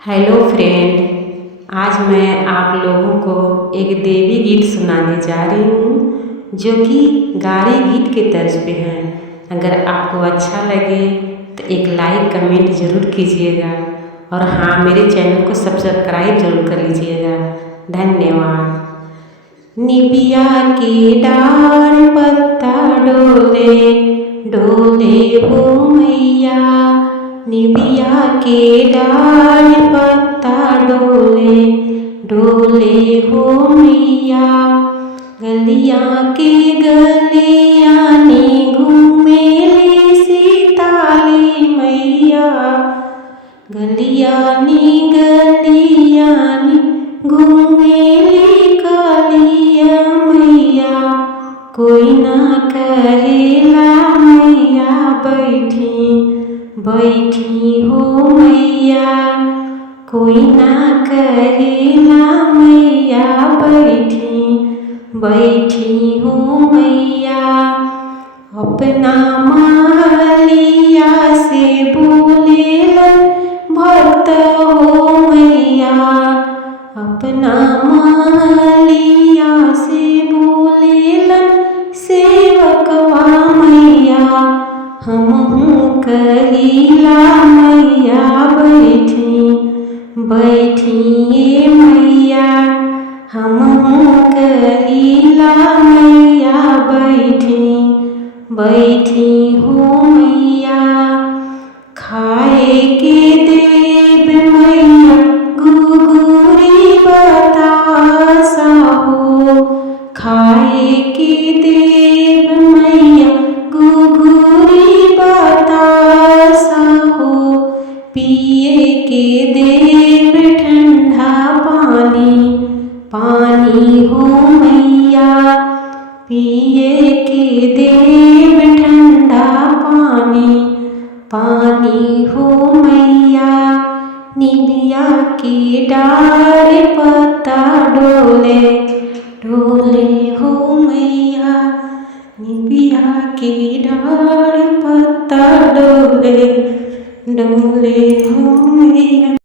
Hello friend, आज मैं आप लोगों को एक देवी गीत सुनाने जा रही हूँ जो कि गारे गीत के तर्ज पे है। अगर आपको अच्छा लगे तो एक लाइक कमेंट ज़रूर कीजिएगा और हाँ, मेरे चैनल को सब्सक्राइब ज़रूर कर लीजिएगा। धन्यवाद। निबिया के डार पत्ता डोले डोले हो मैया, निबिया के डार पत्ता डोले डोले हो मैया। गलिया के गलिया नी घूमेली सीताली मैया, गलिया नी घूमेली कालिया मैया। कोई ना कहेला मैया बैठी बैठी हो मैया, कोई ना कहेला मैया बैठी बैठी हो मैया। अपना महलिया से बोलेलन भक्त हो मैया, अपना महलिया से बोलेलन सेवकवा मैया। हमहू कहिला मैया बैठी बैठिए मैया, हमहू कहिला मैया बैठी बैठी हो मैया। खाए के देव मैया गुगुरी बतासा हो, खाए के देव मैया गुगुरी बतासा हो। पिए के देव ठंडा पानी पानी हो मैया, पिए के देव ठंडा पानी पानी हो मैया। निबिया के डार पत्ता डोले डोले हो मैया, निबिया के डार पत्ता डोले डोले हो मैया।